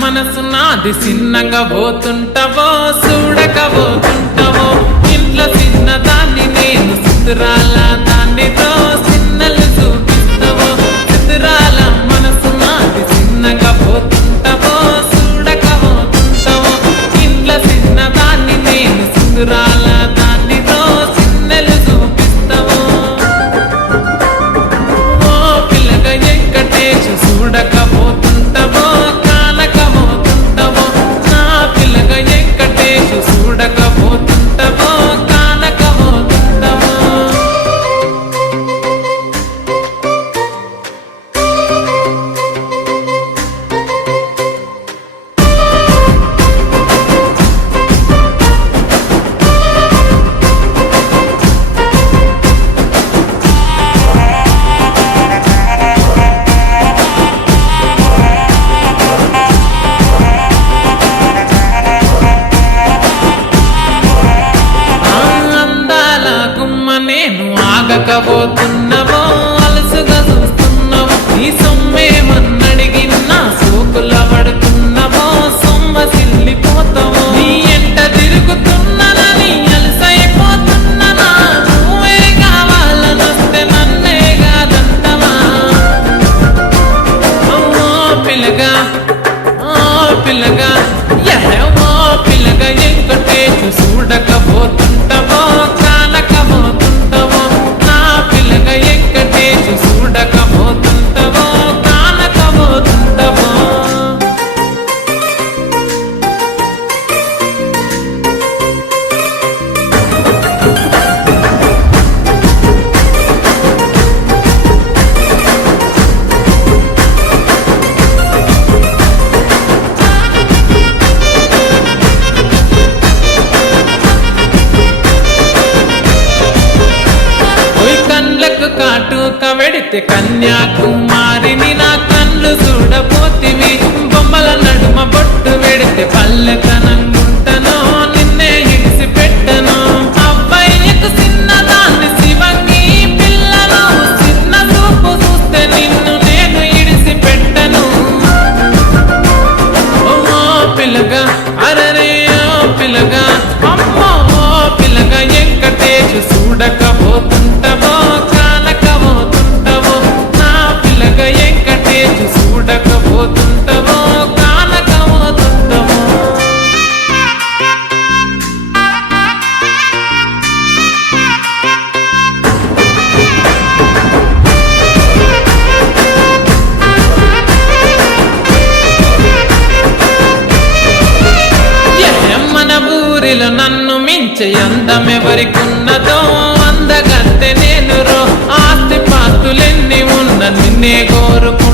మనసు నాది చిన్నగా పోతుంటావో చూడకపోతుంటావో ఇంట్లో చిన్నదాన్ని నేను చిత్రాల దానితో చిన్నలు చూపిస్తావో చిత్రాల మనసు నాది చిన్నగా పోతుంటావో చూడకపోతుంటావో ఇంట్లో చిన్నదాన్ని నేను చిత్రాల దానితో చిన్నలు చూపిస్తావో ఓ పిల్లగా వెంకటేశు చూడకపోతుంటావో చూడకపోతుంటావో కానకపోతుంటావో ఆగకపోతున్నావో అలసుగా చూస్తున్నావో నీ సొమ్మేమన్నడిగినా సోకుల పడుతున్నావో సొమ్మ సిల్లిపోతావో నీ ఎంట తిరుగుతున్నానని అలసైపోతున్నానా నువ్వే కావాలనొస్తే నన్నే కాదంటవా ఓ పిల్లగా పిల్లగా ఓ పిల్లగా వెంకటేశు చూడకపోతుంటావో కానకపోతుంటావో చూడకపోతుంటావో కానకపోతుంటావో కాటుక వెడితే కన్యాకుమారిని నా కళ్ళు చూడపోతివి బొమ్మల నడుమ బొట్టు వెడితే పల్లెతనంగుంటనో నిన్నే ఇడిసి పెట్టను అబ్బాయికు చిన్నదాన్ని శివంగి పిల్లను చిన్న చూపు చూస్తే నిన్ను నేను ఇడిసి పెట్టను ఓ పిల్లగా అరరే ఓ పిల్లగా అమ్మో పిల్లగా వెంకటేశు చూడకపోతుంటావో చూడకపోతుంటావో కానకపోతుంటావో మన ఊరిలో నన్ను మించే అందమెవరికున్నదో అందగత్తె నేను రో ఆస్తి పాస్తులెన్ని ఉన్న నిన్నే కోరుకు